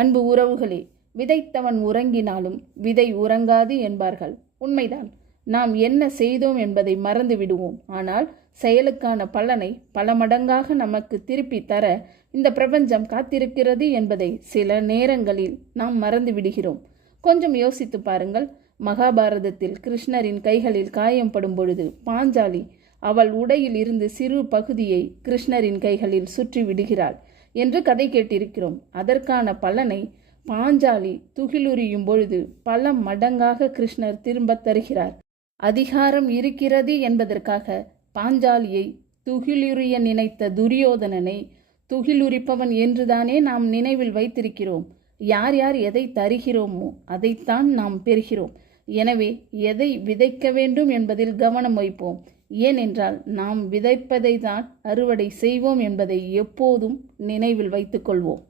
அன்பு உறவுகளே விதைத்தவன் உறங்கினாலும் விதை உறங்காது என்பார்கள். உண்மைதான். நாம் என்ன செய்தோம் என்பதை மறந்து விடுவோம். ஆனால் செயலுக்கான பலனை பல மடங்காக நமக்கு திருப்பி தர இந்த பிரபஞ்சம் காத்திருக்கிறது என்பதை சில நேரங்களில் நாம் மறந்து விடுகிறோம். கொஞ்சம் யோசித்து பாருங்கள். மகாபாரதத்தில் கிருஷ்ணரின் கைகளில் காயம் படும் பொழுது பாஞ்சாலி அவள் உடையில் இருந்து சிறு பகுதியை கிருஷ்ணரின் கைகளில் சுற்றி விடுகிறாள். என்று கதை கேட்டிருக்கிறோம். அதற்கான பலனை பாஞ்சாலி துகிலுரியும் பொழுது பல மடங்காக கிருஷ்ணர் திரும்பத் தருகிறார். அதிகாரம் இருக்கிறது என்பதற்காக பாஞ்சாலியை துகிலுரிய நினைத்த துரியோதனனை துகிலுரிப்பவன் என்றுதானே நாம் நினைவில் வைத்திருக்கிறோம். யார் யார் எதை தருகிறோமோ அதைத்தான் நாம் பெறுகிறோம். எனவே எதை விதைக்க வேண்டும் என்பதில் கவனம் வைப்போம். ஏனென்றால் நாம் விதைப்பதை தான் அறுவடை செய்வோம் என்பதை எப்போதும் நினைவில் வைத்துக்கொள்வோம்